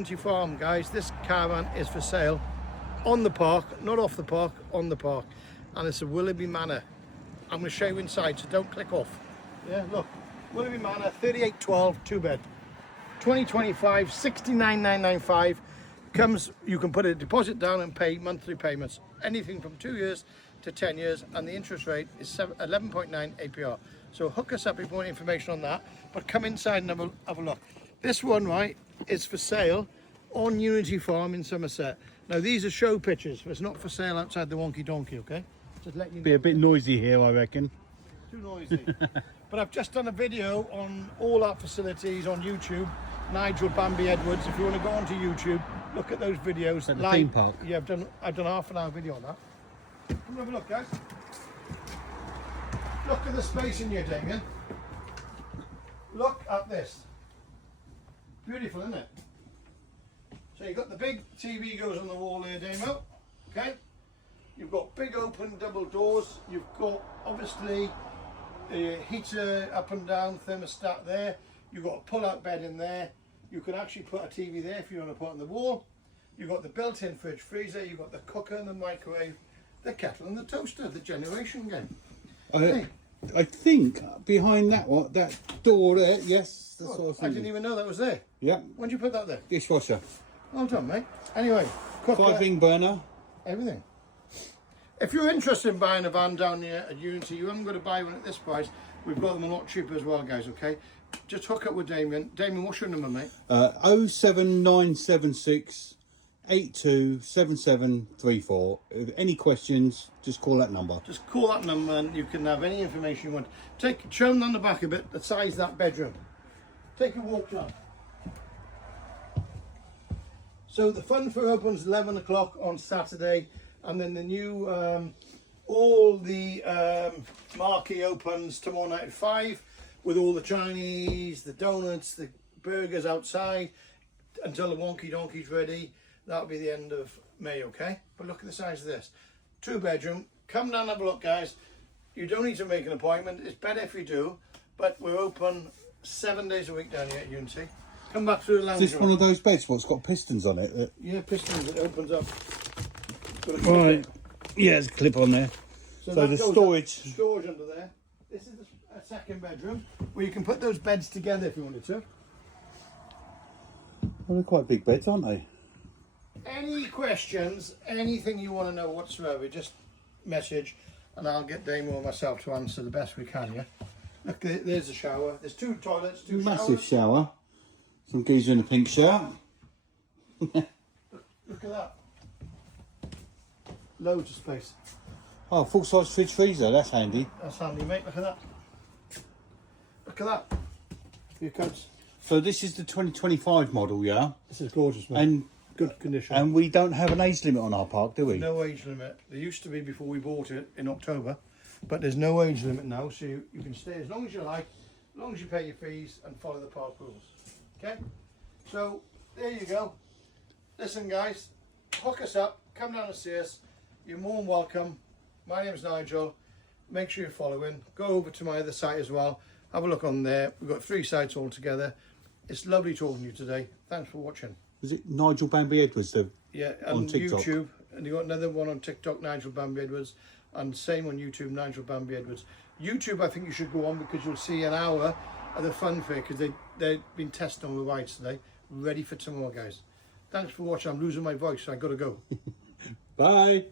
Unity Farm, guys. This caravan is for sale on the park, not off the park, on the park. And it's a Willoughby Manor. I'm going to show you inside, so don't click off. Yeah, look, Willoughby Manor, 3812, 2-bed. 2025, 69,995. Comes, you can put a deposit down and pay monthly payments. Anything from 2 years to 10 years, and the interest rate is 11.9 APR. So hook us up if you want information on that. But come inside and have a look. This one, right, is for sale on Unity Farm in Somerset. Now these are show pictures, but it's not for sale outside the wonky donkey, okay? Just let you know. Be a bit noisy here, I reckon. Too noisy. But I've just done a video on all our facilities on YouTube. Nigel Bambi Edwards. If you want to go onto YouTube, look at those videos. At the theme park. Yeah, I've done half an hour video on that. Come have a look, guys. Look at the space in here, Damien. Look at this. Beautiful, isn't it? So you've got the big TV goes on the wall there, Damo. Okay. You've got big open double doors. You've got obviously the heater up and down, thermostat there. You've got a pull-out bed in there. You can actually put a TV there if you want to put it on the wall. You've got the built-in fridge freezer. You've got the cooker and the microwave, the kettle and the toaster, the generation game. I think behind that door there, yes, that's what I was I thinking. didn't even know that was there. Yeah. When did you put that there? Dishwasher. Well done, mate. Anyway, cooker, 5-ring burner. everything. If you're interested in buying a van down here at Unity, you haven't got to buy one at this price. We've got them a lot cheaper as well, guys, okay? Just hook up with Damien. Damien, what's your number, mate? 07976 827734. If any questions, just call that number. Just call that number and you can have any information you want. Show them on the back a bit, the size of that bedroom. Take a walk down. So the fun fair opens 11 o'clock on Saturday, and then the new, all the marquee opens tomorrow night at 5, with all the Chinese, the donuts, the burgers outside, until the wonky donkey's ready. That'll be the end of May, okay? But look at the size of this. 2-bedroom. Come down and have a look, guys. You don't need to make an appointment. It's better if you do. But we're open 7 days a week down here at Unity. Come back through the lounge. Is this one of those beds what's got pistons on it? Yeah, pistons. It opens up. Right. Yeah, there's a clip on there. So the storage. Storage under there. This is a second bedroom where you can put those beds together if you wanted to. Well, they're quite big beds, aren't they? Any questions, anything you want to know whatsoever, just message and I'll get Damo or myself to answer the best we can, yeah? Look, there's a shower. There's 2 toilets, 2 Massive showers. shower. Some geezer in a pink shirt. Look at that. Loads of space. Oh, full-size fridge freezer. That's handy. That's handy, mate. Look at that. Look at that. Here comes. So this is the 2025 model, yeah? This is gorgeous, mate. And good condition. And we don't have an age limit on our park, do we? No age limit. There used to be before we bought it in October, but there's no age limit now, so you can stay as long as you like, as long as you pay your fees and follow the park rules. Okay? So, there you go. Listen, guys, hook us up, come down and see us. You're more than welcome. My name's Nigel. Make sure you're following. Go over to my other site as well. Have a look on there. We've got 3 sites all together. It's lovely talking to you today. Thanks for watching. Is it Nigel Bambi Edwards? Yeah, on on TikTok? YouTube, and you got another one on TikTok, Nigel Bambi Edwards, and same on YouTube, Nigel Bambi Edwards. YouTube, I think you should go on because you'll see an hour of the fun fair because they've been testing on the rides today, ready for tomorrow, guys. Thanks for watching. I'm losing my voice, so I got to go. Bye.